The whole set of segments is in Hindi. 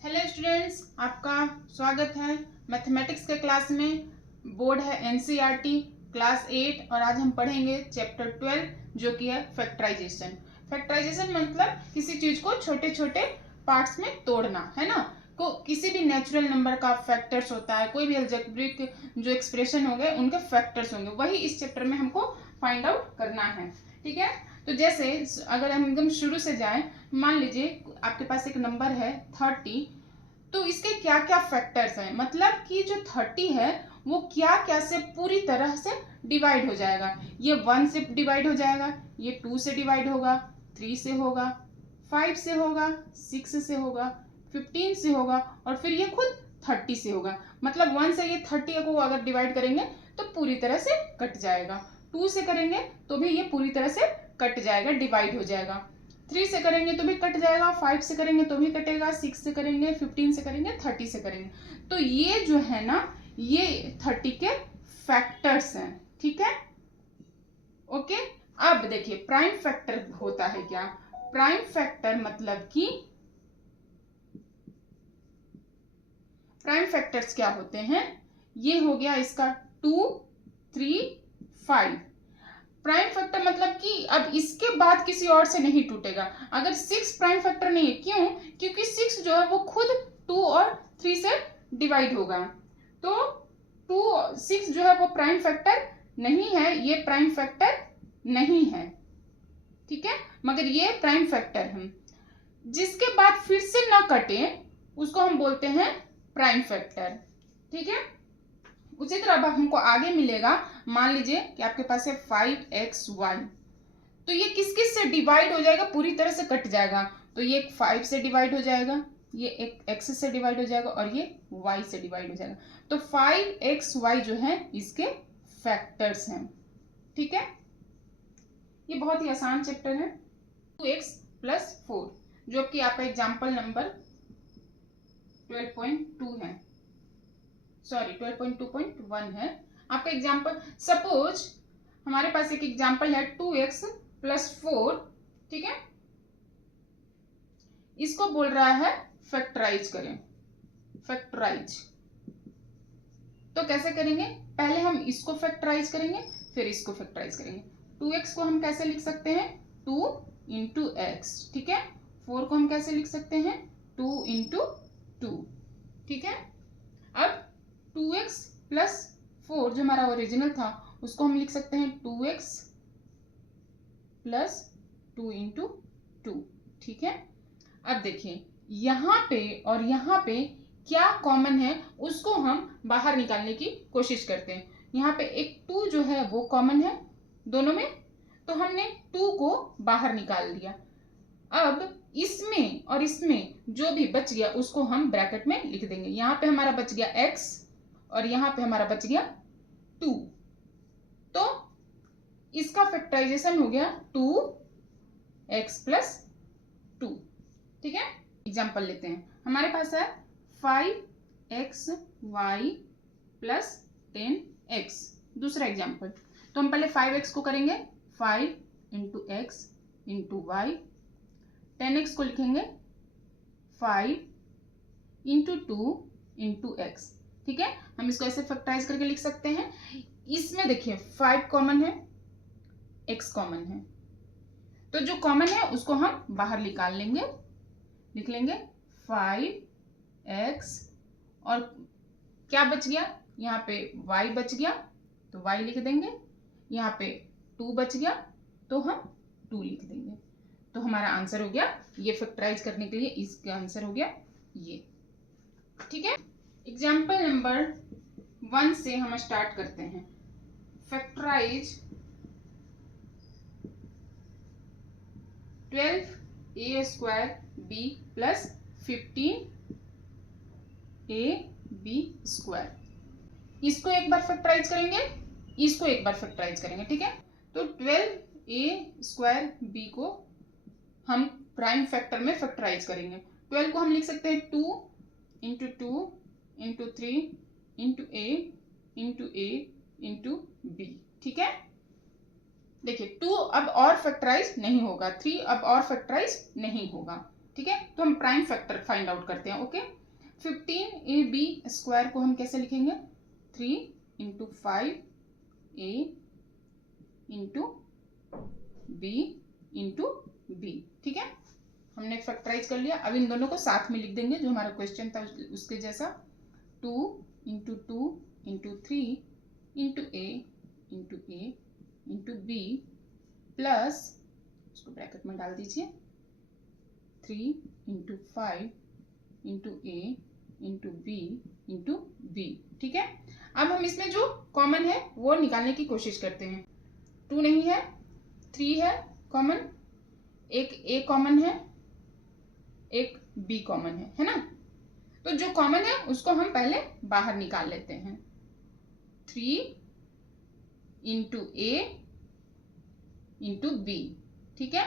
हेलो स्टूडेंट्स, आपका स्वागत है मैथमेटिक्स के क्लास में। बोर्ड है एनसीईआरटी क्लास 8 और आज हम पढ़ेंगे चैप्टर 12 जो कि है फैक्टराइजेशन। फैक्टराइजेशन मतलब किसी चीज को छोटे छोटे पार्ट्स में तोड़ना, है ना। को किसी भी नेचुरल नंबर का फैक्टर्स होता है, कोई भी अलजेब्रिक जो एक्सप्रेशन हो गए उनके फैक्टर्स होंगे, वही इस चैप्टर में हमको फाइंड आउट करना है। ठीक है, तो जैसे अगर हम एकदम शुरू से जाएं, मान लीजिए आपके पास एक नंबर है 30, तो इसके क्या क्या फैक्टर्स हैं, मतलब कि जो 30 है वो क्या क्या से पूरी तरह से डिवाइड हो जाएगा। ये 1 से डिवाइड हो जाएगा, ये 2 से डिवाइड होगा, 3 से होगा, 5 से होगा, 6 से होगा, 15 से होगा और फिर ये खुद 30 से होगा। मतलब 1 से ये 30 को अगर डिवाइड करेंगे तो पूरी तरह से कट जाएगा, 2 से करेंगे तो भी ये पूरी तरह से कट जाएगा, डिवाइड हो जाएगा, 3 से करेंगे तो भी कट जाएगा, 5 से करेंगे तो भी कटेगा, 6 से करेंगे, 15 से करेंगे, 30 से करेंगे। तो ये जो है ना, ये 30 के फैक्टर्स हैं। ठीक है, ओके। अब देखिए प्राइम फैक्टर होता है क्या। प्राइम फैक्टर मतलब कि प्राइम फैक्टर्स क्या होते हैं, ये हो गया इसका 2, 3, 5। प्राइम फैक्टर मतलब कि अब इसके बाद किसी और से नहीं टूटेगा। अगर 6 प्राइम फैक्टर नहीं है, क्यों? क्योंकि 6 जो है वो खुद 2 और 3 से डिवाइड होगा, तो 6 जो है वो प्राइम फैक्टर नहीं है, ये प्राइम फैक्टर नहीं है। ठीक है, मगर ये प्राइम फैक्टर है। जिसके बाद फिर से ना कटे उसको हम बोलते हैं प्राइम फैक्टर। ठीक है, उसी तरह अब हमको आगे मिलेगा, मान लीजिए कि आपके पास है 5xy, तो ये किस किस से डिवाइड हो जाएगा, पूरी तरह से कट जाएगा। तो ये 5 से डिवाइड हो जाएगा, ये एक x से डिवाइड हो जाएगा और ये y से डिवाइड हो जाएगा। तो 5xy जो है इसके फैक्टर्स हैं। ठीक है, ये बहुत ही आसान चैप्टर है। 2x + 4 जो कि आपका एग्जाम्पल नंबर 12.2 है, सॉरी 12.2.1 है आपका एग्जाम्पल। सपोज हमारे पास एक एग्जाम्पल है 2x + 4। ठीक है, इसको बोल रहा है फैक्टराइज करें, फैक्टराइज। तो कैसे करेंगे, पहले हम इसको फैक्टराइज करेंगे फिर इसको फैक्टराइज करेंगे। 2x को हम कैसे लिख सकते हैं, 2 × x। ठीक है, 4 को हम कैसे लिख सकते हैं, 2 × 2। ठीक है, अब 2x + 4 जो हमारा ओरिजिनल था उसको हम लिख सकते हैं 2x + 2 × 2। ठीक है, अब देखिए यहाँ पे और यहाँ पे क्या कॉमन है उसको हम बाहर निकालने की कोशिश करते हैं। यहाँ पे एक 2 जो है वो कॉमन है दोनों में, तो हमने 2 को बाहर निकाल दिया। अब इसमें और इसमें जो भी बच गया उसको हम ब्रैकेट में लिख देंगे। यहाँ पे हमारा बच गया x और यहाँ पे हमारा बच गया 2, तो इसका फैक्टराइजेशन हो गया 2x + 2। ठीक है, एग्जाम्पल लेते हैं। हमारे पास है 5xy + 10x। दूसरा एग्जाम्पल, तो हम पहले 5x को करेंगे 5 × x × y, 10x को लिखेंगे 5 × 2 × x। ठीक है, हम इसको ऐसे फैक्टराइज करके लिख सकते हैं। इसमें देखिए 5 कॉमन है, x कॉमन है, तो जो कॉमन है उसको हम बाहर निकाल लेंगे, लिख लेंगे 5x और क्या बच गया, यहाँ पे y बच गया तो y लिख देंगे, यहाँ पे 2 बच गया तो हम 2 लिख देंगे। तो हमारा आंसर हो गया, ये फैक्टराइज करने के लिए इसका आंसर हो गया ये। ठीक है, एग्जाम्पल नंबर 1 से हम स्टार्ट करते हैं। Factorise 12a² b + 15ab²। इसको एक बार फैक्टराइज करेंगे, इसको एक बार फैक्टराइज करेंगे। ठीक है, तो 12a² b को हम प्राइम फैक्टर में फैक्टराइज करेंगे। 12 को हम लिख सकते हैं 2 × 2 × 3 × a × b। ठीक है, देखिए 2 अब और फैक्टराइज नहीं होगा, 3 अब और फैक्टराइज नहीं होगा। ठीक है, तो हम प्राइम फैक्टर फाइंड आउट करते हैं। ओके, 15ab² को हम कैसे लिखेंगे? 3 into 5a into b into b। ठीक है, हमने फैक्टराइज कर लिया। अब इन दोनों को साथ में लिख देंगे जो हमारा क्वेश्चन था उसके जैसा। 2 into 2 into 3 into a into b plus, उसको ब्रैकेट में डाल दीजिए, 3 into 5 into a into b into b। ठीक है, अब हम इसमें जो कॉमन है वो निकालने की कोशिश करते हैं। 2 नहीं है, 3 है कॉमन, एक a कॉमन है, एक b कॉमन है ना। तो जो कॉमन है उसको हम पहले बाहर निकाल लेते हैं। 3 इंटू a इंटू b। ठीक है,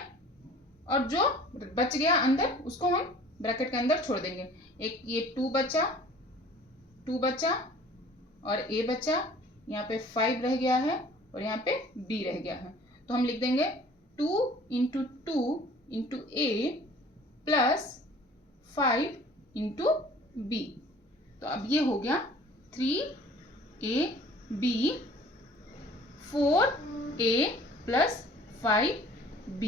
और जो बच गया अंदर उसको हम ब्रैकेट के अंदर छोड़ देंगे। एक ये 2 बचा और a बचा, यहाँ पे 5 रह गया है और यहाँ पे b रह गया है। तो हम लिख देंगे 2 into 2 into a plus 5 into b। तो अब ये हो गया 3ab 4a प्लस 5b।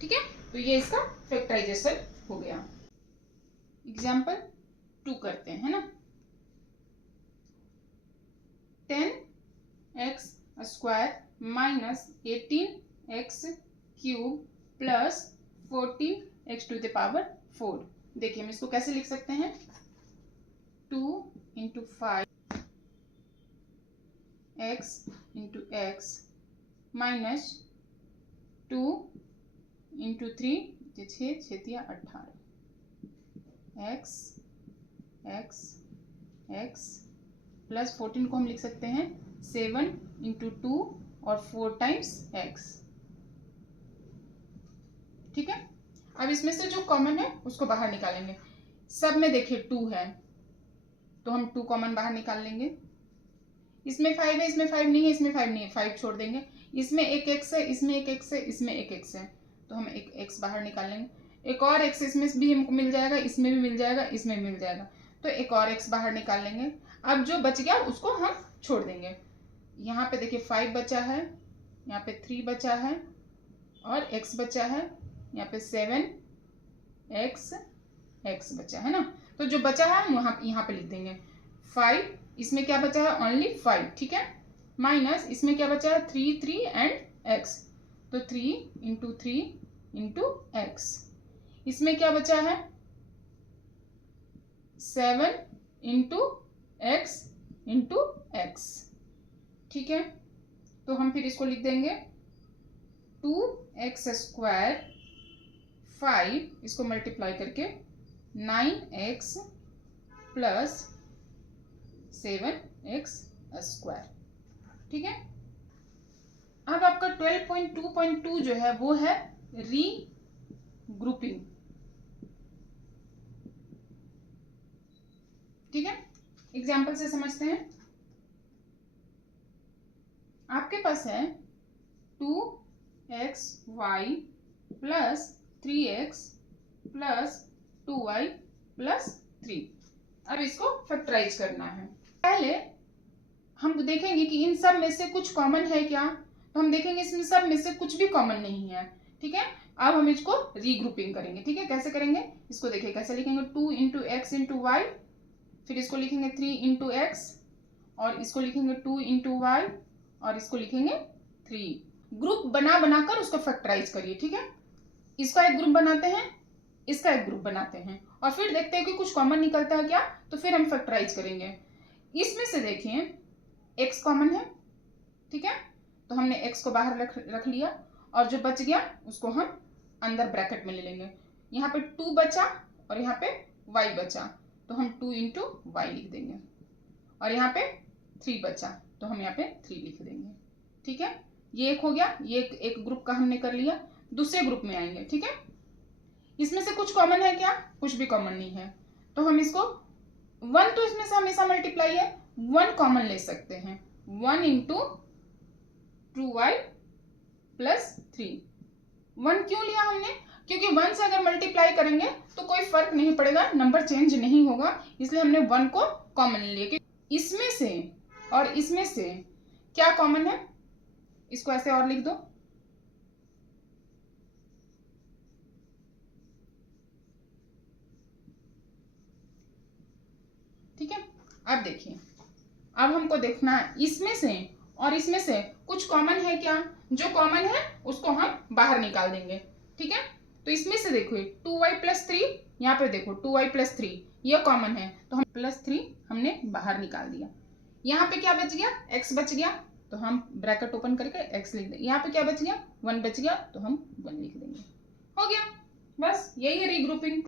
ठीक है, तो ये इसका फैक्टराइजेशन हो गया। एग्जाम्पल 2 करते हैं, है ना। 10x² minus 18x³ plus 14x⁴। देखिए हम इसको कैसे लिख सकते हैं? 2 into 5x into x minus 2 into 3, 6 6 18, x plus 14 को हम लिख सकते हैं 7 इंटू 2 और 4 टाइम्स x। ठीक है, अब इसमें से जो कॉमन है उसको बाहर निकालेंगे। सब में देखिए 2 है तो हम 2 कॉमन बाहर निकाल लेंगे। इसमें 5 है, इसमें 5 नहीं है, इसमें 5 नहीं है, 5 छोड़ देंगे। इसमें एक x है, इसमें एक x है, इसमें एक x है, तो हम एक x बाहर निकाल लेंगे। एक और x इसमें भी हमको मिल जाएगा, इसमें भी मिल जाएगा, इसमें भी मिल जाएगा, तो एक और x बाहर निकाल लेंगे। अब जो बच गया उसको हम छोड़ देंगे। यहाँ पे देखिए 5 बचा है, यहाँ पे 3 बचा है और x बचा है, यहाँ पे 7x बचा है ना। तो जो बचा है हम यहाँ पे लिख देंगे 5। इसमें क्या बचा है? ओनली 5। ठीक है, माइनस इसमें क्या बचा है? 3 3 एंड x, तो 3 इंटू 3 इंटू x। इसमें क्या बचा है? 7 इंटू x इंटू x। ठीक है, तो हम फिर इसको लिख देंगे 2x² 5, इसको मल्टीप्लाई करके 9x प्लस 7x²। ठीक है, अब आपका 12.2.2 जो है वो है री ग्रुपिंग। ठीक है, एग्जाम्पल से समझते हैं। आपके पास है 2xy plus 3x plus 2y plus 3। अब इसको फैक्टराइज करना है। पहले हम देखेंगे कि इन सब में से कुछ कॉमन है क्या, तो हम देखेंगे इसमें सब में से कुछ भी कॉमन नहीं है। ठीक है, अब हम इसको रीग्रुपिंग करेंगे। ठीक है, कैसे करेंगे इसको देखिए, कैसे लिखेंगे? 2 इंटू एक्स इंटू वाई, फिर इसको लिखेंगे 3 इंटू एक्स और इसको लिखेंगे 2 इंटू वाई और इसको लिखेंगे 3। ग्रुप बना बनाकर उसको फैक्टराइज करिए। ठीक है, इसका एक ग्रुप बनाते हैं, इसका एक ग्रुप बनाते हैं और फिर देखते हैं कि कुछ कॉमन निकलता है क्या, तो फिर हम फैक्टराइज करेंगे। इसमें से देखिए x कॉमन है। ठीक है, तो हमने x को बाहर रख लिया और जो बच गया उसको हम अंदर ब्रैकेट में ले लेंगे। यहाँ पे 2 बचा और यहाँ पे y बचा, तो हम 2 इंटू वाई लिख देंगे और यहाँ पे 3 बचा तो हम यहाँ पे 3 लिख देंगे। ठीक है, ये एक हो गया, ये एक ग्रुप का हमने कर लिया। दूसरे ग्रुप में आएंगे। ठीक है, इसमें से कुछ कॉमन है क्या? कुछ भी कॉमन नहीं है, तो हम इसको 1 तो इसमें से हमेशा मल्टीप्लाई है, 1 कॉमन ले सकते हैं। 1 इंटू 2y प्लस 3। 1 क्यों लिया हमने? क्योंकि 1 से अगर मल्टीप्लाई करेंगे तो कोई फर्क नहीं पड़ेगा, नंबर चेंज नहीं होगा, इसलिए हमने 1 को कॉमन लिया। क्योंकि इसमें से और इसमें से क्या कॉमन है, इसको ऐसे और लिख दो, ठीक है। अब देखिए, अब हमको देखना है इसमें से और इसमें से कुछ कॉमन है क्या, जो कॉमन है उसको हम बाहर निकाल देंगे, ठीक है। तो इसमें से देखो 2y + 3, यहाँ पे देखो 2y + 3 ये कॉमन है, तो हम +3 हमने बाहर निकाल दिया। यहाँ पे क्या बच गया, x बच गया, तो हम ब्रैकेट ओपन करके x लिख देंगे। यहाँ पे क्या बच गया, 1 बच गया, तो हम 1 लिख देंगे, हो गया। बस यही है रीग्रुपिंग।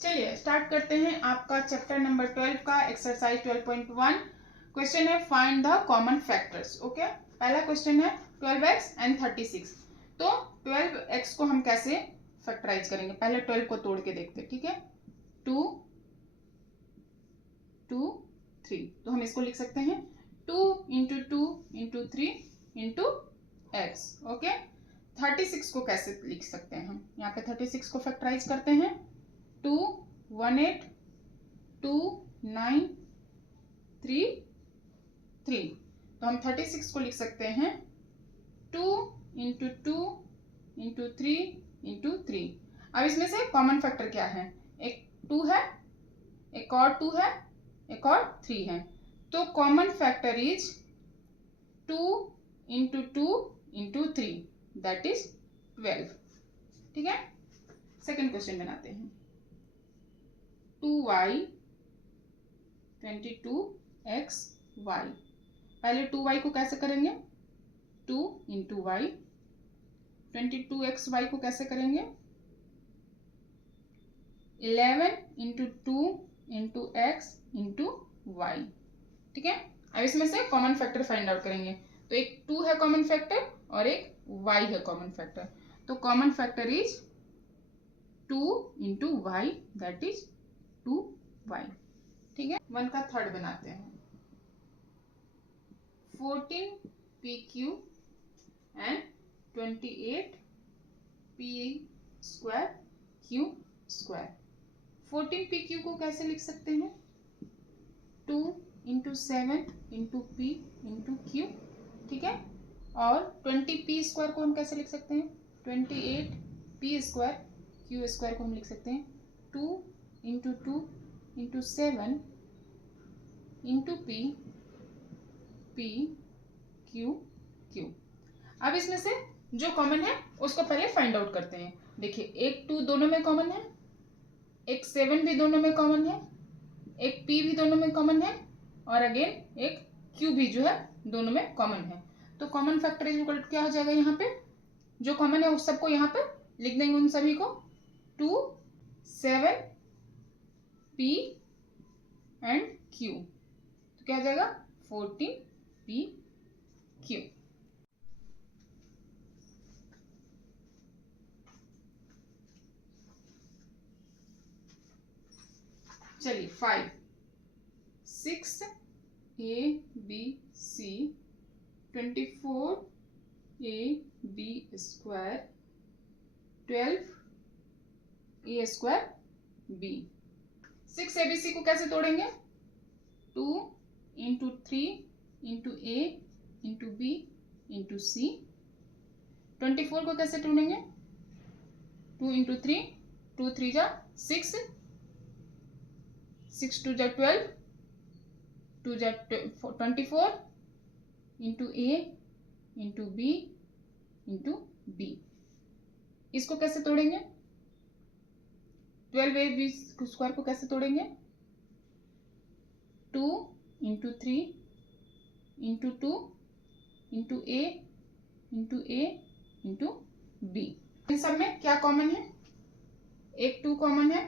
चलिए स्टार्ट करते हैं आपका चैप्टर नंबर 12 का एक्सरसाइज 12.1। क्वेश्चन है find the common factors. Okay, पहला क्वेश्चन है 12x एंड 36। तो 12x को हम कैसे फैक्टराइज करेंगे, पहले 12 को तोड़ के देखते हैं, ठीक है। 2 2 3, तो हम इसको लिख सकते हैं 2 × 2 × 3 × x। ओके, 36 को कैसे लिख सकते हैं हम, यहाँ पे 36 को फैक्टराइज करते हैं 2 1 8 2 9 3 3, तो हम 36 को लिख सकते हैं 2 × 2 × 3 × 3। अब इसमें से कॉमन फैक्टर क्या है, एक 2 है, एक और 2 है, एक और 3 है, तो common factor is 2 × 2 × 3 that is 12, ठीक है। सेकेंड क्वेश्चन बनाते हैं 2y 22xy। पहले 2y को कैसे करेंगे, 2 × y, 22xy को कैसे करेंगे 11 × 2 × x × y, ठीक है। अब इसमें से कॉमन फैक्टर फाइंड आउट करेंगे, तो एक 2 है कॉमन फैक्टर और एक y है कॉमन फैक्टर, तो common factor is 2 × y that is 2y, ठीक है। 1 का थर्ड बनाते हैं 14pq एंड 28p² 14pq को कैसे लिख सकते हैं 2 × 7 × p × q, ठीक है। और 20p² को हम कैसे लिख सकते हैं 28p² q² को हम लिख सकते हैं 2 × 2 × 7 × p q। अब इसमें से जो कॉमन है उसको पहले फाइंड आउट करते हैं। देखिए एक 2 दोनों में कॉमन है, एक 7 भी दोनों में कॉमन है, एक p भी दोनों में कॉमन है, और अगेन एक q भी जो है दोनों में कॉमन है। तो common factor is equal to क्या हो जाएगा, यहाँ पे जो कॉमन है उस सबको यहाँ पे लिख देंगे, उन सभी को 2 7 p एंड q, तो क्या हो जाएगा 14p q। चलिए 5 6 a b c 24 a b square 12 a² b। 6 abc को कैसे तोड़ेंगे 2 × 3 × a × b × c। 24 को कैसे तोड़ेंगे 2 × 3, 2 3 जा 6, 6 2 जा 12, 2 जा 24 × a × b × b। इसको कैसे तोड़ेंगे 12ab² को कैसे तोड़ेंगे 2 × 3 × 2 × a × b। इन सब में क्या कॉमन है, एक 2 कॉमन है,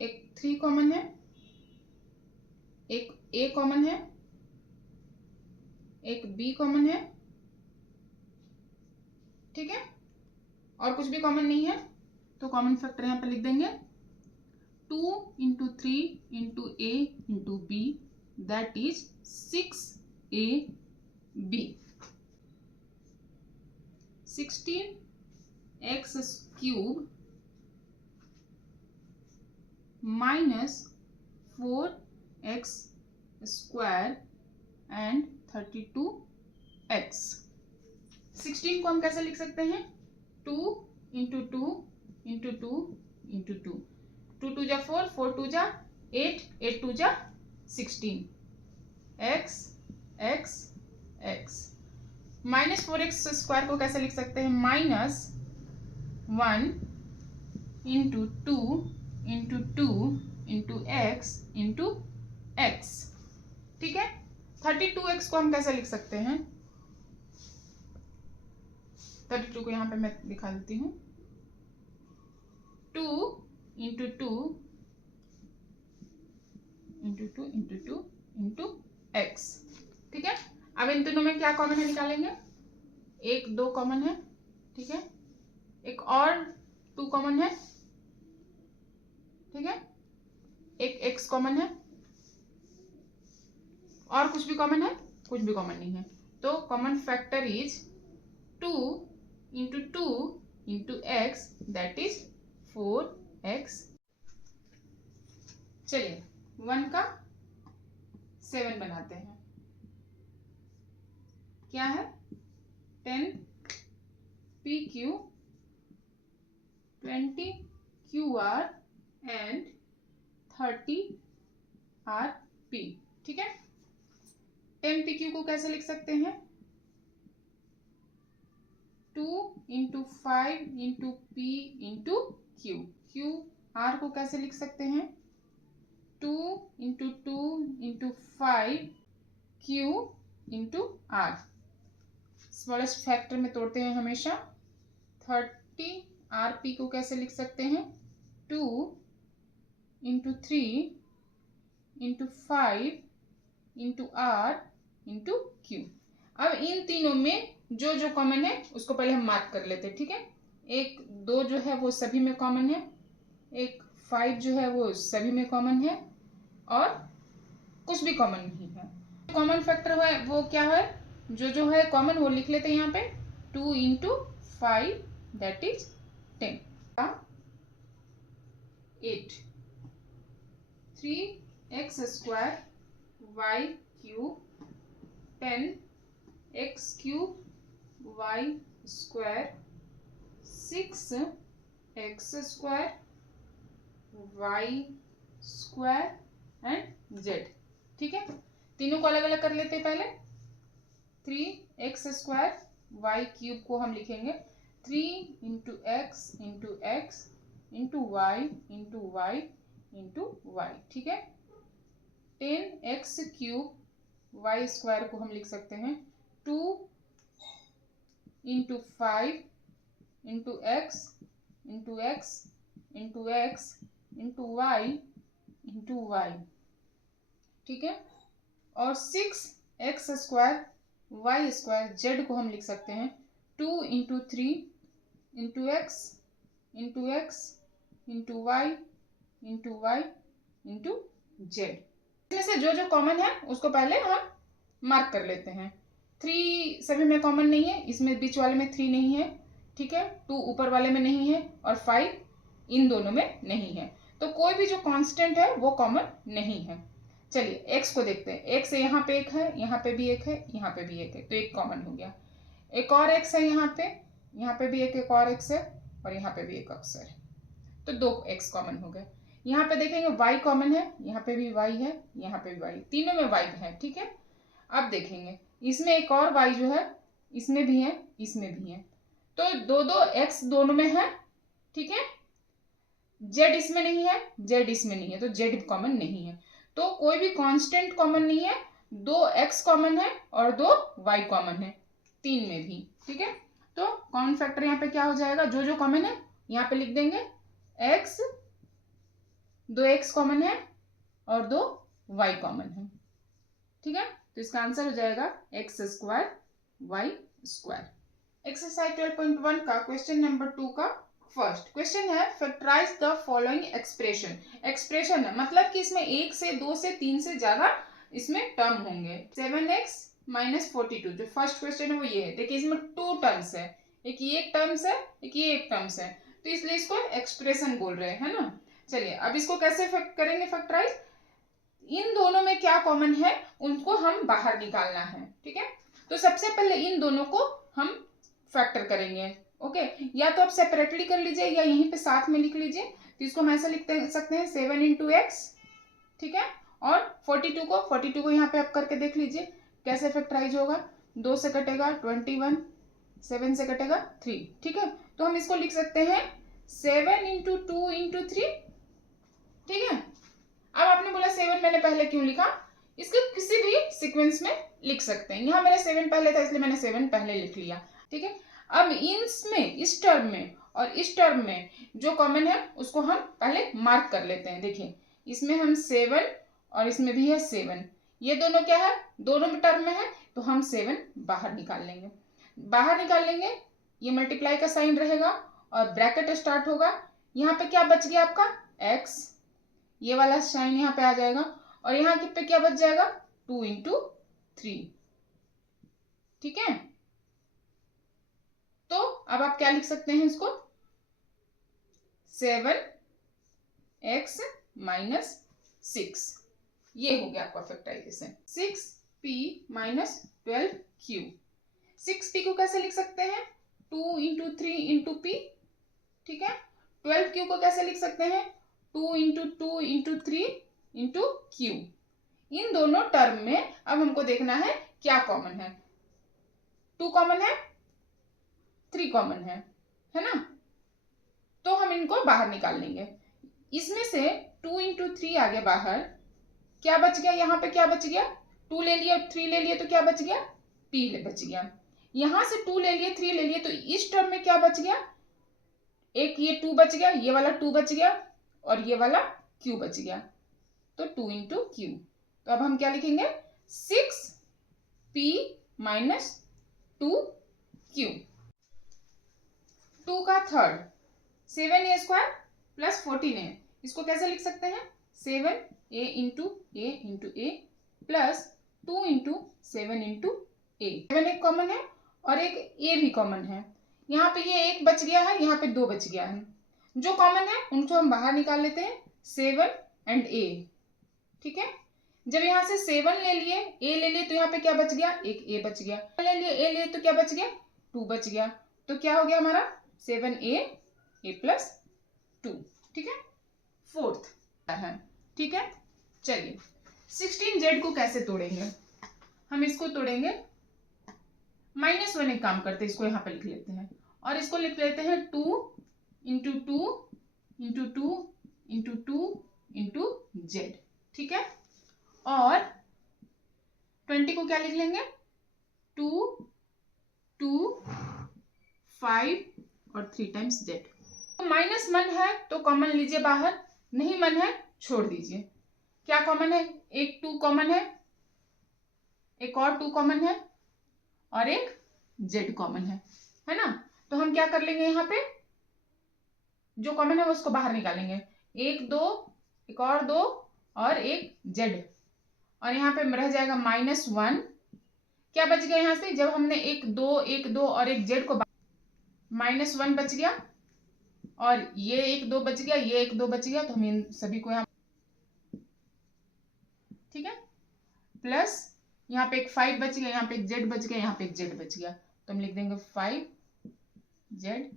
एक 3 कॉमन है, एक a कॉमन है, एक b कॉमन है, ठीक है, और कुछ भी कॉमन नहीं है, तो कॉमन फैक्टर यहाँ पे लिख देंगे 2 × 3 × a × b that is 6ab। 16x³ minus 4x² and 32x। 16 को हम कैसे लिख सकते हैं? 2 इंटू 2 इंटू 2 इंटू 2, 2 2 जा 4, 4 2 जा 8, 8 2 जा 16, x x x। Minus 4x² को कैसे लिख सकते हैं? Minus 1 into 2 into 2 into x into x। ठीक है। 32x को हम कैसे लिख सकते हैं? 32 को यहां पे मैं दिखा देती हूँ। 2 into 2 into 2 into 2 into x। ठीक है। अब इन दोनों में क्या कॉमन है निकालेंगे? 1 2 कॉमन है। ठीक है। एक और 2 कॉमन है। ठीक है। एक x कॉमन है। और कुछ भी कॉमन है? कुछ भी कॉमन नहीं है। तो common factor is 2 into 2 into x, that is 4x। चलिए 1 का 7 बनाते हैं। क्या है? 10pq 20qr and 30rp। ठीक है। 10pq को कैसे लिख सकते हैं? 2 into 5 into p into q। qr को कैसे लिख सकते हैं? 2 into 2 into 5 q into r। Smallest factor में तोड़ते हैं हमेशा। 30rp को कैसे लिख सकते हैं? 2 into 3 into 5 into r into q। अब इन तीनों में जो जो कॉमन है उसको पहले हम मार्क कर लेते हैं। ठीक है। एक 2 जो है वो सभी में कॉमन है, एक 5 जो है वो सभी में कॉमन है, और कुछ भी कॉमन नहीं है। कॉमन फैक्टर है वो क्या है? जो है कॉमन वो लिख लेते हैं यहाँ पे। 2 into 5 that is 10, 8, 3x² y³ 10x³ y² 6x² y² and z। ठीक है। तीनों को अलग अलग कर लेते हैं पहले। 3x² y³ को हम लिखेंगे 3 into x into x into y into y into y। ठीक है। 10x³ y² को हम लिख सकते हैं 2 into 5 into x into x into x into y into y। ठीक है। और 6x² y² z को हम लिख सकते हैं 2 into 3 into x into x into y into y into z। इसमें से जो जो कॉमन है उसको पहले हम मार्क कर लेते हैं। 3 सभी में कॉमन नहीं है, इसमें बीच वाले में 3 नहीं है। ठीक है। 2 ऊपर वाले में नहीं है और 5 इन दोनों में नहीं है। तो कोई भी जो कांस्टेंट है वो कॉमन नहीं है। चलिए x को देखते हैं। x यहाँ पे एक है, यहाँ पे भी एक है, यहाँ पे भी एक है, तो एक कॉमन हो गया। एक और x है यहाँ पे भी एक और x है, और यहाँ पे भी एक x है, तो 2 x कॉमन हो गए। यहाँ पे देखेंगे y कॉमन है, यहाँ पे भी y है, यहाँ पे भी y, तीनों में y है। ठीक है। अब देखेंगे इसमें एक और y जो है, इसमें भी है, इसमें भी है, तो 2 x दोनों में है। ठीक है। z इसमें नहीं है, z इसमें नहीं है, तो z कॉमन नहीं है। तो कोई भी कांस्टेंट कॉमन नहीं है। 2 x कॉमन है और 2 y कॉमन है, 3 में भी। ठीक है। तो कॉमन फैक्टर यहाँ पे क्या हो जाएगा? जो जो कॉमन है यहाँ पे लिख देंगे x, 2 x कॉमन है और 2 y कॉमन है। ठीक है। तो इसका आंसर हो जाएगा x² y²। एक्सरसाइज 12.1 का क्वेश्चन नंबर 2 का फर्स्ट क्वेश्चन है, factorise the following expression. Expression है मतलब कि इसमें 1 से 2 से 3 से ज्यादा इसमें टर्म होंगे। 7x - 42 जो फर्स्ट क्वेश्चन है वो ये है। देखिए इसमें 2 टर्म्स है, एक ये एक टर्म्स है, एक ये एक टर्म्स है, तो इसलिए इसको एक्सप्रेशन बोल रहे हैं, है ना। चलिए अब इसको कैसे करेंगे फैक्टराइज। इन दोनों में क्या कॉमन है उनको हम बाहर निकालना है, ठीक है। तो सबसे पहले इन दोनों को हम फैक्टर करेंगे, ओके। या तो आप सेपरेटली कर लीजिए या यहीं पे साथ में लिख लीजिए। तो इसको हम ऐसा लिख सकते हैं 7 इंटू एक्स, ठीक है। और 42 को यहाँ पे आप करके देख लीजिए कैसे फैक्टराइज होगा। 2 से कटेगा 21, 7 से कटेगा 3, ठीक है। तो हम इसको लिख सकते हैं 7 इंटू 2 इंटू 3, ठीक है। अब आपने बोला 7 मैंने पहले क्यों लिखा, इसके किसी भी सीक्वेंस में लिख सकते हैं। यहाँ मेरा 7 पहले था इसलिए मैंने 7 पहले लिख लिया, ठीक है। अब इसमें इस टर्म में और इस टर्म में जो कॉमन है उसको हम पहले मार्क कर लेते हैं। देखिए इसमें हम 7 और इसमें भी है 7, ये दोनों क्या है, दोनों टर्म में है, तो हम 7 बाहर निकाल लेंगे। बाहर निकाल लेंगे, ये मल्टीप्लाई का साइन रहेगा और ब्रैकेट स्टार्ट होगा। यहाँ पे क्या बच गया आपका x, ये वाला साइन यहाँ पे आ जाएगा और यहाँ पे क्या बच जाएगा 2 इंटू 3, ठीक है। तो अब आप क्या लिख सकते हैं इसको 7x माइनस 6, ये हो गया आपका factorisation. 6p minus 12q, 6p को कैसे लिख सकते हैं 2 इंटू 3 इंटू p, ठीक है। 12q को कैसे लिख सकते हैं 2 इंटू 2 इंटू 3 इंटू q। इन दोनों टर्म में अब हमको देखना है क्या कॉमन है। 2 कॉमन है, 3 कॉमन है ना। तो हम इनको बाहर निकाल लेंगे। इसमें से 2 इंटू 3 आ गया बाहर, क्या बच गया, यहाँ पे क्या बच गया 2 ले लिया 3 ले लिए तो क्या बच गया p बच गया। यहां से 2 ले लिए 3 ले लिए तो इस टर्म में क्या बच गया, एक ये 2 बच गया, ये वाला 2 बच गया और ये वाला q बच गया, तो 2 इंटू q। तो अब हम क्या लिखेंगे 6p माइनस 2q। 2 का third 7a square plus 14a, इसको कैसे लिख सकते हैं 7a into a plus 2 into 7 into a। 7 एक कॉमन है और एक a भी कॉमन है। यहाँ पे ये एक बच गया है, यहाँ पे 2 बच गया है। जो कॉमन है उनको हम बाहर निकाल लेते हैं 7 एंड a, ठीक है। जब यहाँ से 7 ले लिए a ले लिए तो यहाँ पे क्या बच गया, एक a बच गया। ले लिए a ले तो क्या बच गया 2 बच गया, तो क्या हो गया हमारा 7a प्लस 2, ठीक है। फोर्थ है, ठीक है। चलिए 16z को कैसे तोड़ेंगे, हम इसको तोड़ेंगे -1, एक काम करते हैं इसको यहाँ पे लिख लेते हैं और इसको लिख लेते हैं 2 into 2 into 2 into 2 into z, ठीक है। और 20 को क्या लिख लेंगे 2 2 5 और 3 टाइम्स z। तो -1 है तो कॉमन लीजिए बाहर, नहीं मन है छोड़ दीजिए। क्या कॉमन है, एक 2 कॉमन है, एक और 2 कॉमन है और एक z कॉमन है ना। तो हम क्या कर लेंगे, यहाँ पे जो कॉमन है उसको बाहर निकालेंगे, 1 2 एक और 2 और एक z, और यहाँ पे रह जाएगा -1। क्या बच गया यहाँ से, जब हमने एक दो और एक z को -1 बच गया और ये 1 2 बच गया, ये 1 2 बच गया, तो हम इन सभी को यहाँ, ठीक है। प्लस यहाँ पे एक 5 बच गया, यहाँ पे एक z बच गया, यहाँ पे एक z बच गया, तो हम लिख देंगे 5z।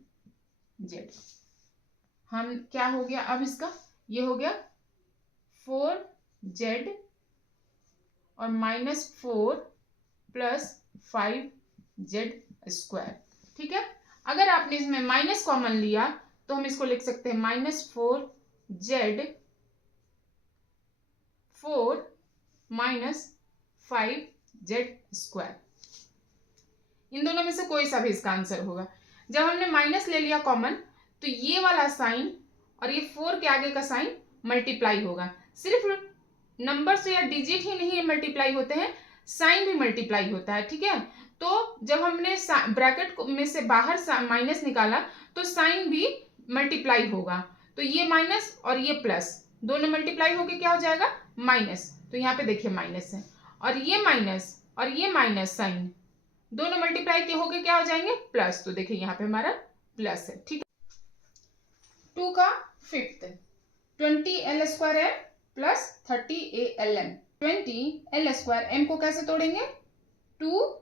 हम क्या हो गया अब इसका, ये हो गया 4z और -4 प्लस 5z स्क्वायर, ठीक है। अगर आपने इसमें माइनस कॉमन लिया तो हम इसको लिख सकते हैं -4z 4 -5z स्क्वायर। इन दोनों में से कोई सा भी इसका आंसर होगा। जब हमने माइनस ले लिया कॉमन तो ये वाला साइन और ये 4 के आगे का साइन मल्टीप्लाई होगा। सिर्फ नंबर्स या डिजिट ही नहीं मल्टीप्लाई होते हैं, साइन भी मल्टीप्लाई होता है, ठीक है। तो जब हमने ब्रैकेट में से बाहर माइनस निकाला तो साइन भी मल्टीप्लाई होगा। तो ये माइनस और ये प्लस दोनों मल्टीप्लाई होके क्या हो जाएगा माइनस। तो यहाँ पे देखिए माइनस है और ये माइनस साइन दोनों मल्टीप्लाई के होके क्या हो जाएंगे प्लस, तो देखिए यहाँ पे हमारा प्लस है, ठीक है। 2 का fifth 20l² m plus 30 ALm। 20l² m को कैसे तोड़ेंगे, 2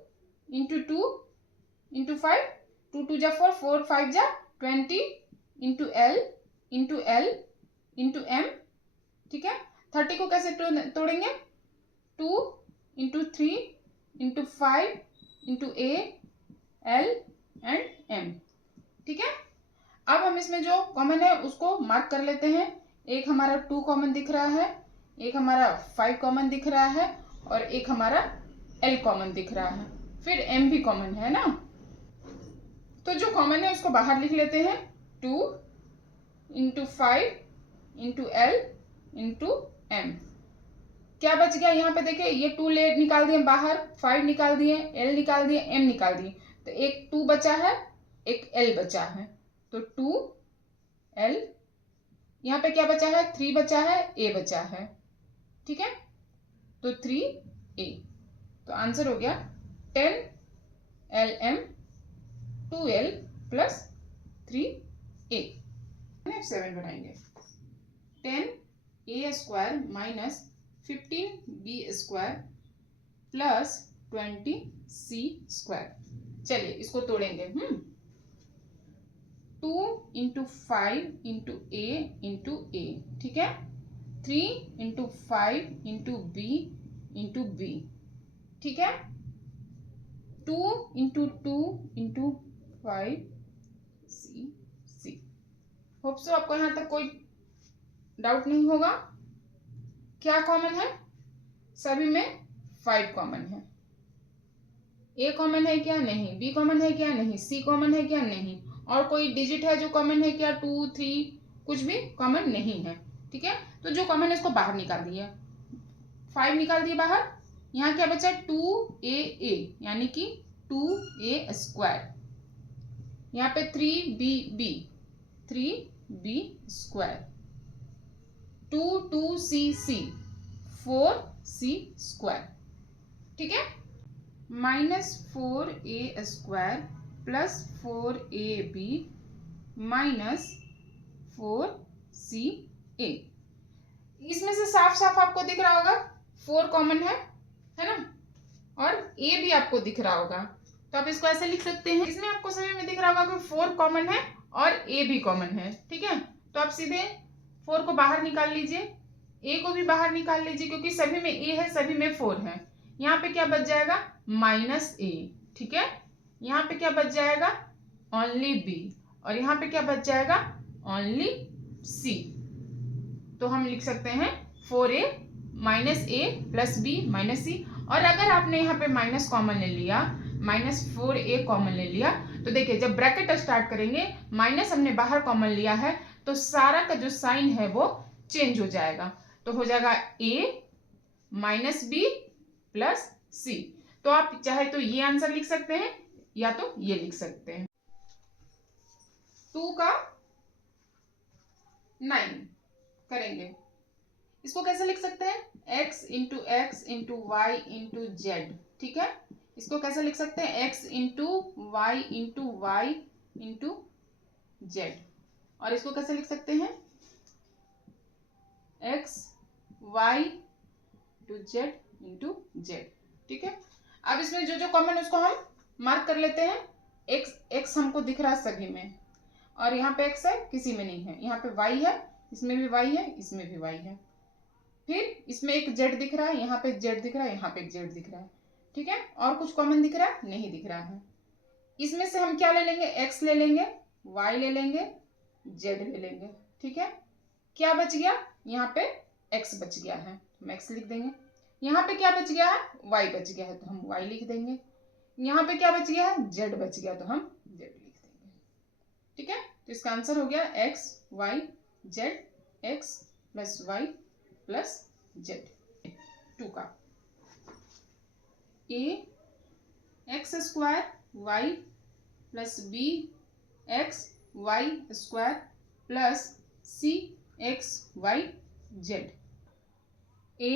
इंटू 2 इंटू 5, 2 2 जा 4, 4 5 जा 20 इंटू l इंटू m, ठीक है। 30 को कैसे तोड़ेंगे, 2 into 3 into 5 into a l and m, ठीक है। अब हम इसमें जो कॉमन है उसको मार्क कर लेते हैं। एक हमारा 2 कॉमन दिख रहा है, एक हमारा 5 कॉमन दिख रहा है और एक हमारा l कॉमन दिख रहा है, फिर m भी कॉमन है ना। तो जो कॉमन है उसको बाहर लिख लेते हैं, 2 into 5 into l into m। क्या बच गया यहाँ पे देखिए, ये 2 ले निकाल दिए बाहर, 5 निकाल दिए, l निकाल दिए, m निकाल दिए, तो एक 2 बचा है, एक l बचा है, तो 2l। यहाँ पे क्या बचा है, 3 बचा है, a बचा है, ठीक है, तो 3a। तो आंसर हो गया 10lm 2l प्लस 3a। 7 बनाएंगे, 10a² minus 15b² plus 20c²। चलिए इसको तोड़ेंगे। 2 इंटू 5 इंटू a, ठीक है, 3 इंटू 5 इंटू b, ठीक है, 2 into 2 into 5 c। Hope so आपको यहाँ तक कोई डाउट नहीं होगा। क्या कॉमन है, सभी में 5 कॉमन है। a कॉमन है क्या, नहीं। b कॉमन है क्या, नहीं। c कॉमन है क्या, नहीं। और कोई डिजिट है जो कॉमन है क्या, 2 3, कुछ भी कॉमन नहीं है, ठीक है। तो जो कॉमन है इसको बाहर निकाल दिया, 5 निकाल दिए बाहर। यहाँ क्या बचा, 2a यानी कि 2a²। यहाँ पे 3b 3b², 2 2c 4c², ठीक है। -4a² plus 4ab minus 4ca। इसमें से साफ साफ आपको दिख रहा होगा 4 कॉमन है ना, और a भी आपको दिख रहा होगा, तो आप इसको ऐसे लिख सकते हैं। इसमें आपको सभी में दिख रहा होगा कि 4 कॉमन है और a भी कॉमन है, ठीक है। तो आप सीधे 4 को बाहर निकाल लीजिए, a को भी बाहर निकाल लीजिए, क्योंकि सभी में a है, सभी में 4 है। यहाँ पे क्या बच जाएगा, -a, ठीक है। यहाँ पे क्या बच जाएगा, ओनली b, और यहाँ पे क्या बच जाएगा, ओनली c। तो हम लिख सकते हैं 4a minus a plus b minus c। और अगर आपने यहाँ पे माइनस कॉमन ले लिया, -4a कॉमन ले लिया, तो देखिए जब ब्रैकेट स्टार्ट करेंगे, माइनस हमने बाहर कॉमन लिया है, तो सारा का जो साइन है वो चेंज हो जाएगा, तो हो जाएगा a minus b plus c। तो आप चाहे तो ये आंसर लिख सकते हैं या तो ये लिख सकते हैं। 2 का 9 करेंगे, इसको कैसे लिख सकते हैं, x into x into y into z, ठीक है। इसको कैसे लिख सकते हैं, x into y into z. और इसको कैसे लिख सकते हैं, x y two z into z, ठीक है। अब इसमें जो जो कॉमन है उसको हम मार्क कर लेते हैं। x हमको दिख रहा है सभी में, और यहाँ पे x है, किसी में नहीं है। यहाँ पे y है, इसमें भी y है, इसमें भी y है। फिर इसमें एक z दिख रहा है, यहाँ पे एक z दिख रहा है, यहाँ पे एक z दिख रहा है, ठीक है। और कुछ कॉमन दिख रहा है, नहीं दिख रहा है। इसमें से हम क्या ले लेंगे, x ले लेंगे, y ले लेंगे, z ले लेंगे, ठीक है। क्या बच गया, यहाँ पे x बच गया है, हम x लिख देंगे। यहाँ पे क्या बच गया है, y बच गया है, तो हम y लिख देंगे। यहाँ पे क्या बच गया है, z बच गया, तो हम z लिख देंगे, ठीक है। तो इसका आंसर हो गया x y z, x plus y plus z। 2 का a x² y plus b x y square plus c x y z। a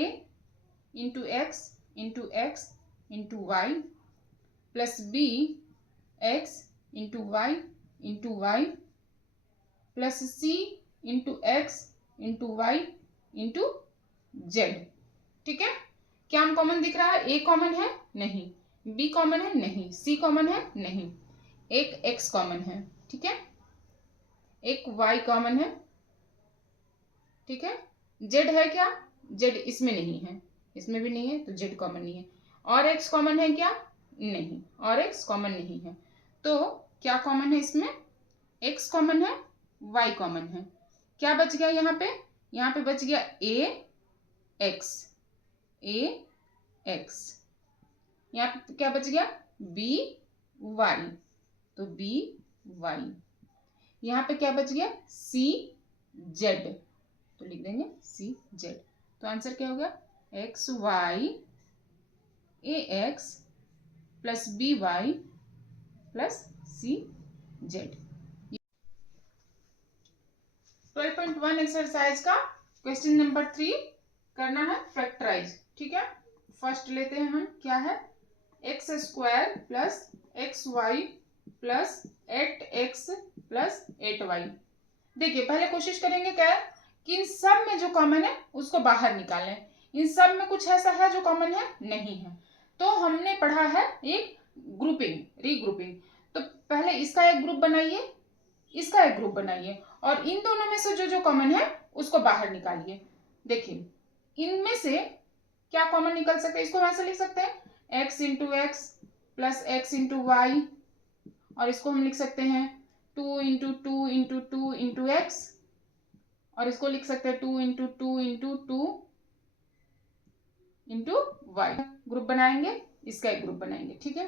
into x into y plus b x into y plus c into x into y into z. ठीक है, क्या हम कॉमन दिख रहा है? ए कॉमन है? नहीं। बी कॉमन है? नहीं। सी कॉमन है? नहीं। एक एक्स कॉमन है, ठीक है, एक वाई कॉमन है, ठीक है। जेड है क्या? जेड इसमें नहीं है, इसमें भी नहीं है, तो जेड कॉमन नहीं है। और एक्स कॉमन है क्या? नहीं, और एक्स कॉमन नहीं है। तो क्या कॉमन है इसमें? एक्स कॉमन है, वाई कॉमन है। क्या बच गया यहाँ पे? यहाँ पे बच गया ए एक्स, यहाँ पे क्या बच गया? बी वाई, तो बी वाई। यहाँ पे क्या बच गया? सी जेड, तो लिख देंगे सी जेड। तो आंसर क्या होगा? X y a x plus b y plus c z. 12.1 exercise का क्वेश्चन नंबर 3 करना है फैक्टराइज। ठीक है, फर्स्ट लेते हैं हम, क्या है? X square plus x y plus 8x plus 8y। देखिए पहले कोशिश करेंगे क्या है कि इन सब में जो कॉमन है उसको बाहर निकालें। इन सब में कुछ ऐसा है जो कॉमन है? नहीं है। तो हमने पढ़ा है एक ग्रुपिंग, रीग्रुपिंग। तो पहले इसका एक ग्रुप बनाइए, इसका एक ग्रुप बनाइए, और इन दोनों में से जो जो कॉमन है उसको बाहर निकालिए। देखिए इनमें से क्या कॉमन निकल सकते हैं? इसको हम ऐसे लिख सकते हैं x into x plus x into y, और इसको हम लिख सकते हैं 2 into two into two into x, और इसको लिख सकते हैं 2 into two into two into y. Group बनाएंगे, इसका एक ग्रुप बनाएंगे। ठीक है,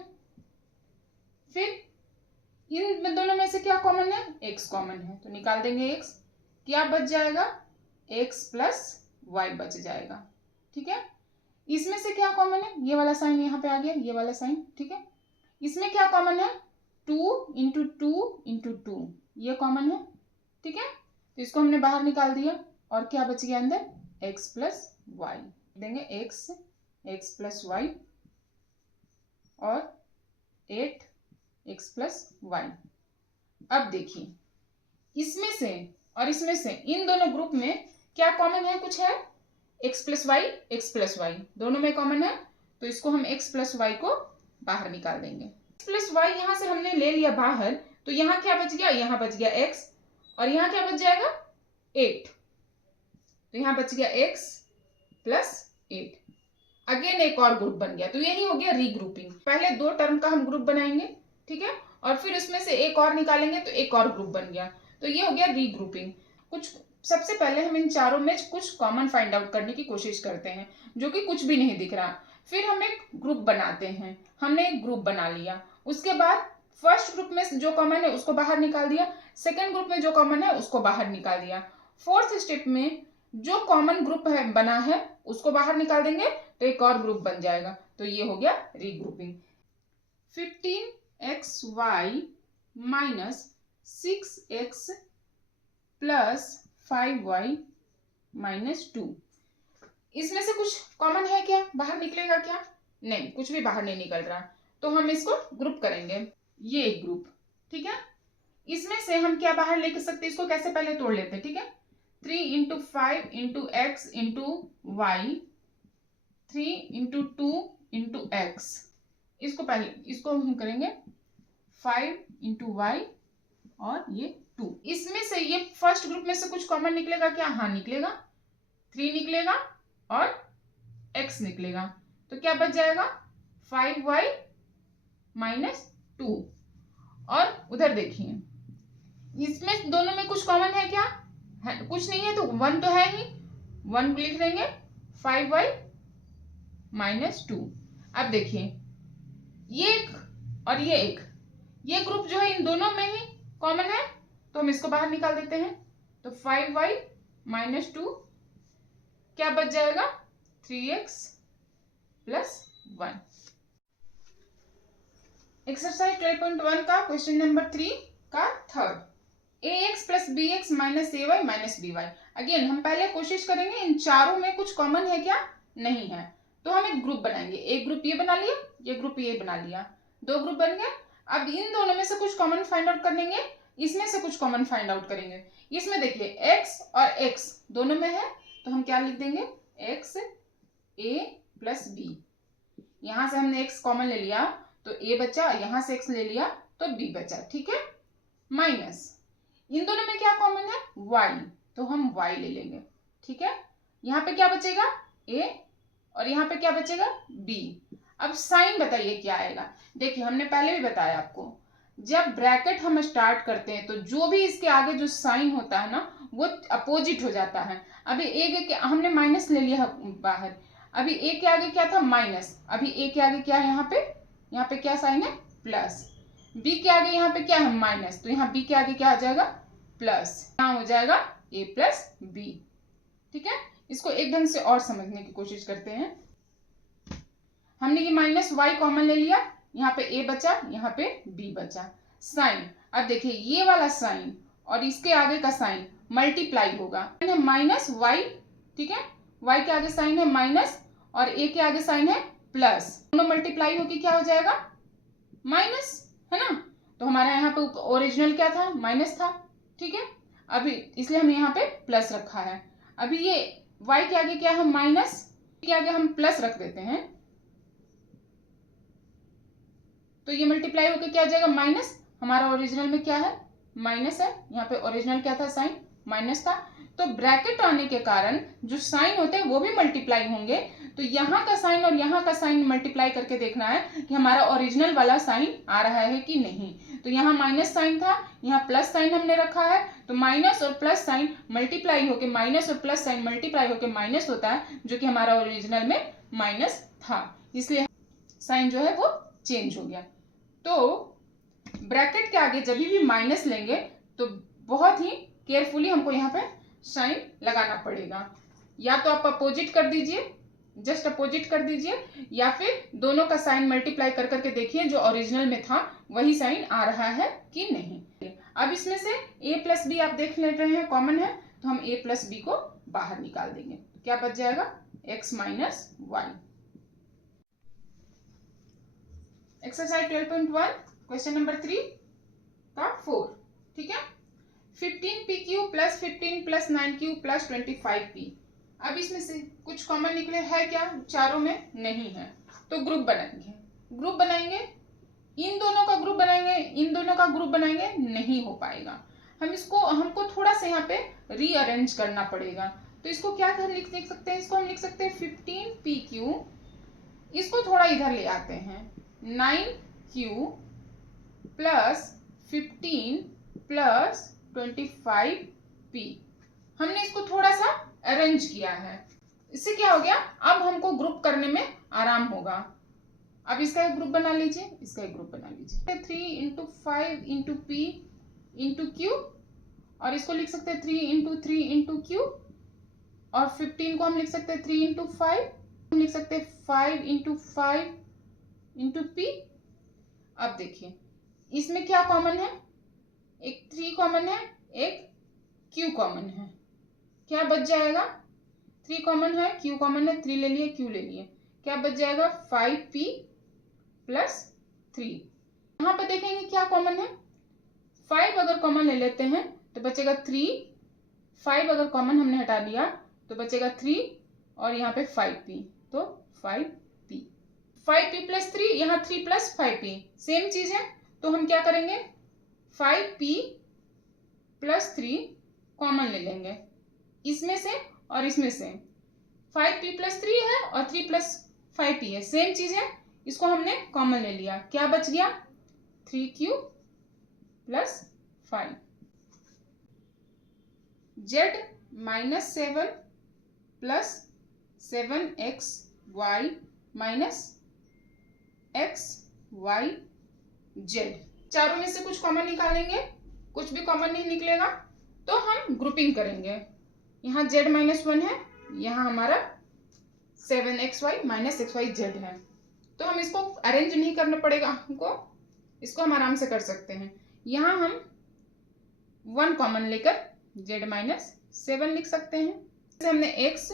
फिर इन दोनों में से क्या कॉमन है? x कॉमन है, तो निकाल देंगे x। क्या बच जाएगा? x प्लस वाई बच जाएगा। ठीक है, इसमें से क्या कॉमन है? ये वाला साइन यहाँ पे आ गया, ये वाला साइन। ठीक है, इसमें क्या कॉमन है? 2 इंटू टू इंटू टू, ये कॉमन है। ठीक है, तो इसको हमने बाहर निकाल दिया, और क्या बच गया अंदर? x plus y. देंगे x प्लस वाई और 8x प्लस वाई। अब देखिए इसमें से और इसमें से इन दोनों ग्रुप में क्या कॉमन है? कुछ है? x प्लस वाई दोनों में कॉमन है, तो इसको हम x प्लस वाई को बाहर निकाल देंगे। x प्लस वाई यहां से हमने ले लिया बाहर, तो यहाँ क्या बच गया? यहाँ बच गया x, और यहाँ क्या बच जाएगा? 8, तो यहाँ बच गया x प्लस 8। अगेन एक और ग्रुप बन गया, तो यही हो गया रीग्रुपिंग। पहले 2 टर्म का हम ग्रुप बनाएंगे, ठीक है, और फिर उसमें से एक और निकालेंगे तो एक और ग्रुप बन गया, तो ये हो गया रीग्रुपिंग। कुछ सबसे पहले हम इन चारों में कुछ कॉमन फाइंड आउट करने की कोशिश करते हैं, जो कि कुछ भी नहीं दिख रहा। फिर हम एक ग्रुप बनाते हैं। हमने एक ग्रुप बना लिया, उसके बाद फर्स्ट ग्रुप में जो कॉमन है उसको बाहर निकाल दिया, सेकेंड ग्रुप में जो कॉमन है उसको बाहर निकाल दिया, फोर्थ स्टेप में जो कॉमन ग्रुप है बना है उसको बाहर निकाल देंगे, तो एक और ग्रुप बन जाएगा। तो ये हो गया regrouping. 15xy minus 6x plus 5y minus 2, इसमें से कुछ कॉमन है क्या? बाहर निकलेगा क्या? नहीं, कुछ भी बाहर नहीं निकल रहा, तो हम इसको ग्रुप करेंगे। ये एक ग्रुप, ठीक है, इसमें से हम क्या बाहर लेकर सकते हैं? इसको कैसे पहले तोड़ लेते हैं। ठीक है, 3 into 5 into x into y, 3 into two into x, इसको हम करेंगे 5 इंटू वाई और ये 2। इसमें से ये फर्स्ट ग्रुप में से कुछ कॉमन निकलेगा क्या? हाँ निकलेगा, 3 निकलेगा और x निकलेगा, तो क्या बच जाएगा? 5y minus 2। और उधर देखिए इसमें दोनों में कुछ कॉमन है क्या? है, कुछ नहीं है, तो 1 तो है ही, 1 लिख देंगे, 5y माइनस 2। अब देखिए ये एक और ये एक, ये ग्रुप जो है इन दोनों में ही कॉमन है, तो हम इसको बाहर निकाल देते हैं, तो 5y माइनस 2 क्या बच जाएगा? 3x plus 1। एक्सरसाइज 12.1 का क्वेश्चन नंबर 3 का third, ax plus b x minus a y minus b y. Again हम पहले कोशिश करेंगे इन चारों में कुछ कॉमन है क्या? नहीं है, तो हम एक ग्रुप बनाएंगे। एक ग्रुप ये बना लिया, ये ग्रुप ये बना लिया। दो ग्रुप बन गए। अब इन दोनों में से कुछ कॉमन फाइंड आउट कर लेंगे, इसमें से कुछ कॉमन फाइंड आउट करेंगे। इसमें देखिए x और x दोनों में है, तो हम क्या लिख देंगे, x a प्लस b। यहां से हमने x कॉमन ले लिया तो a बचा, यहां से x ले लिया तो b बचा, ठीक है। माइनस इन दोनों में क्या कॉमन है, y, तो हम y ले लेंगे, ठीक है। यहाँ पे क्या बचेगा, a, और यहाँ पे क्या बचेगा, b। अब साइन बताइए क्या आएगा। देखिए हमने पहले भी बताया आपको, जब ब्रैकेट हम स्टार्ट करते हैं तो जो भी इसके आगे जो साइन होता है ना वो अपोजिट हो जाता है। अभी एक हमने माइनस ले लिया बाहर, अभी ए के आगे क्या था, माइनस, अभी ए के आगे क्या है, यहाँ पे क्या साइन है, प्लस। बी के आगे यहाँ पे क्या है, माइनस, तो यहाँ बी के आगे क्या आ जाएगा, प्लस। यहाँ हो जाएगा ए प्लस बी, ठीक है। इसको एक ढंग से और समझने की कोशिश करते हैं। हमने ये माइनस वाई कॉमन ले लिया, यहाँ पे ए बचा, यहाँ पे बी बचा। साइन, अब देखिए ये वाला साइन और इसके आगे का साइन मल्टीप्लाई होगा, माइनस वाई, ठीक है। वाई के आगे साइन है माइनस और ए के आगे साइन है प्लस, दोनों मल्टीप्लाई होके क्या हो जाएगा, माइनस, है ना। तो हमारा यहाँ पे ओरिजिनल क्या था, माइनस था, ठीक है। अभी इसलिए हमने यहाँ पे प्लस रखा है। अभी ये y के आगे क्या है, माइनस, के आगे हम प्लस रख देते हैं, तो ये मल्टीप्लाई होकर क्या आ जाएगा, माइनस। हमारा ओरिजिनल में क्या है, माइनस है, यहाँ पे ओरिजिनल क्या था, साइन माइनस था। तो ब्रैकेट आने के कारण जो साइन होते हैं वो भी मल्टीप्लाई होंगे। तो यहाँ का साइन और यहाँ का साइन मल्टीप्लाई करके देखना है कि हमारा ओरिजिनल वाला साइन आ रहा है कि नहीं। तो यहाँ माइनस साइन था, यहाँ प्लस साइन हमने रखा है, तो माइनस और प्लस साइन मल्टीप्लाई होके माइनस और प्लस साइन मल्टीप्लाई होके माइनस होता है, जो कि हमारा ओरिजिनल में माइनस था, इसलिए साइन जो है वो चेंज हो गया। तो ब्रैकेट के आगे जब भी माइनस लेंगे तो बहुत ही केयरफुली हमको यहाँ पे साइन लगाना पड़ेगा। या तो आप अपोजिट कर दीजिए, जस्ट अपोजिट कर दीजिए, या फिर दोनों का साइन मल्टीप्लाई कर करके देखिए जो ओरिजिनल में था वही साइन आ रहा है कि नहीं। अब इसमें से a प्लस बी आप देख ले रहे हैं कॉमन है, तो हम a प्लस बी को बाहर निकाल देंगे, क्या बच जाएगा, x minus y. Exercise 12.1 question number 3 का 4, ठीक है। 15pq plus 15 plus 9q plus 25p। अब इसमें से कुछ कॉमन निकले है क्या, चारों में नहीं है, तो ग्रुप बनाएंगे। ग्रुप बनाएंगे, इन दोनों का ग्रुप बनाएंगे, इन दोनों का ग्रुप बनाएंगे, नहीं हो पाएगा। हमको थोड़ा सा यहाँ पे रीअरेंज करना पड़ेगा। तो इसको क्या लिख सकते हैं, इसको हम लिख सकते हैं 15pq, इसको थोड़ा इधर ले आते हैं, 9q प्लस 15 प्लस 25p। हमने इसको थोड़ा सा अरेंज किया है, इससे क्या हो गया, अब हमको ग्रुप करने में आराम होगा। अब इसका एक ग्रुप बना लीजिए, इसका एक ग्रुप बना लीजिए, 3 into 5 into P into Q, और इसको लिख सकते हैं 3 इंटू 3 इंटू क्यू, और 15 को हम लिख सकते हैं 3 इंटू 5, हम लिख सकते हैं 5 इंटू 5 इंटू पी। अब देखिए इसमें क्या कॉमन है, एक 3 कॉमन है, एक q कॉमन है, क्या बच जाएगा, 3 कॉमन है, q कॉमन है, 3 ले लिए, q ले लिए, क्या बच जाएगा 5p प्लस 3। यहाँ पे देखेंगे क्या कॉमन है, 5 अगर कॉमन ले लेते हैं तो बचेगा 3, 5 अगर कॉमन हमने हटा दिया तो बचेगा 3, और यहाँ पे 5p, तो 5p। 5p प्लस 3, यहाँ 3 प्लस 5p सेम चीज है, तो हम क्या करेंगे 5p प्लस 3 कॉमन ले लेंगे, इसमें से और इसमें से। 5p प्लस 3 है और 3 प्लस 5p है, सेम चीज है, इसको हमने कॉमन ले लिया, क्या बच गया 3q plus 5। z minus 7 plus 7xy minus xy z। चारों में से कुछ कॉमन निकालेंगे, कुछ भी कॉमन नहीं निकलेगा तो हम ग्रुपिंग करेंगे। यहाँ z माइनस 1 है, यहाँ हमारा 7xy माइनस xyz है, तो हम इसको अरेंज नहीं करना पड़ेगा हमको, इसको हम आराम से कर सकते हैं। यहाँ हम 1 कॉमन लेकर z माइनस 7 लिख सकते हैं, जैसे हमने x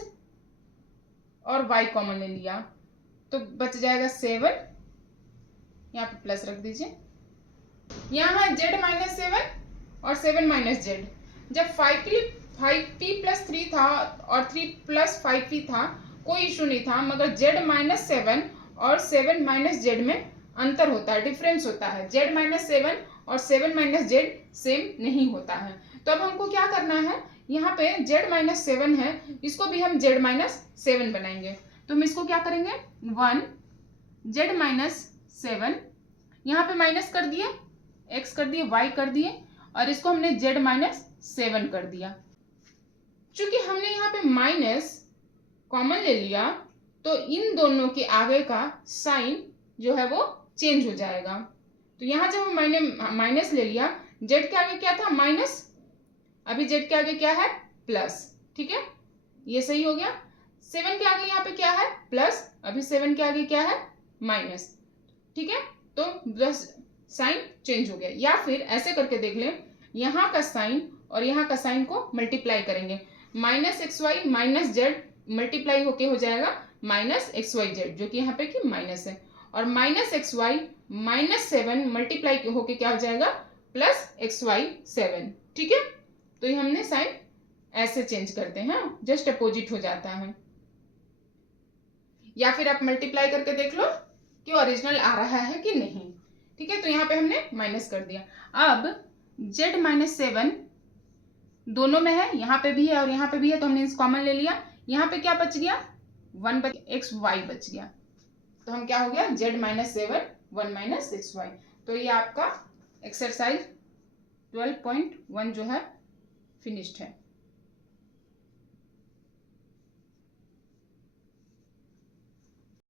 और y कॉमन ले लिया तो बच जाएगा 7 यहाँ पे प्लस रख दीजिए। यहाँ है z माइनस 7 और 7 माइनस जेड। जब 5p प्लस 3 था और 3 प्लस 5p था, कोई इशू नहीं था, मगर z माइनस 7 और 7 माइनस जेड में अंतर होता है, डिफरेंस होता है। z माइनस 7 और 7 माइनस जेड सेम नहीं होता है। तो अब हमको क्या करना है, यहाँ पे z माइनस 7 है, इसको भी हम z माइनस 7 बनाएंगे। तो हम इसको क्या करेंगे, 1 z माइनस 7, यहाँ पे माइनस कर दिए, x कर दिए, y कर दिए, और इसको हमने z माइनस 7 कर दिया। चूंकि हमने यहाँ पे माइनस कॉमन ले लिया, तो इन दोनों के आगे का साइन जो है वो चेंज हो जाएगा। तो यहाँ जब मैंने माइनस ले लिया, z के आगे क्या था, माइनस, अभी z के आगे क्या है, प्लस। ठीक है, ये सही हो गया। 7 के आगे यहाँ पे क्या है, प्लस, अभी 7 के आगे क्या है, माइनस। ठीक है, तो बस साइन चेंज हो गया। या फिर ऐसे करके देख लें, यहाँ का साइन और यहाँ का साइन को मल्टीप्लाई करेंगे, minus x y minus z multiply होके हो जाएगा माइनस एक्स वाई जेड, जो कि यहाँ पे कि माइनस है, और minus x y minus 7 multiply होके क्या हो जाएगा, प्लस एक्स वाई 7। ठीक है, तो ये हमने साइन ऐसे चेंज करते हैं, जस्ट अपोजिट हो जाता है। या फिर आप मल्टीप्लाई करके देख लो कि ओरिजिनल आ रहा है कि नहीं। ठीक है, तो यहाँ पे हमने माइनस कर दिया। अब z माइनस 7 दोनों में है, यहाँ पे भी है और यहाँ पे भी है, तो हमने इस कॉमन ले लिया। यहाँ पे क्या बच गया, 1 बच, एक्स वाई बच गया। तो हम क्या हो गया, z minus 7 1 minus x y. तो ये आपका एक्सरसाइज 12.1 जो है फिनिश्ड है।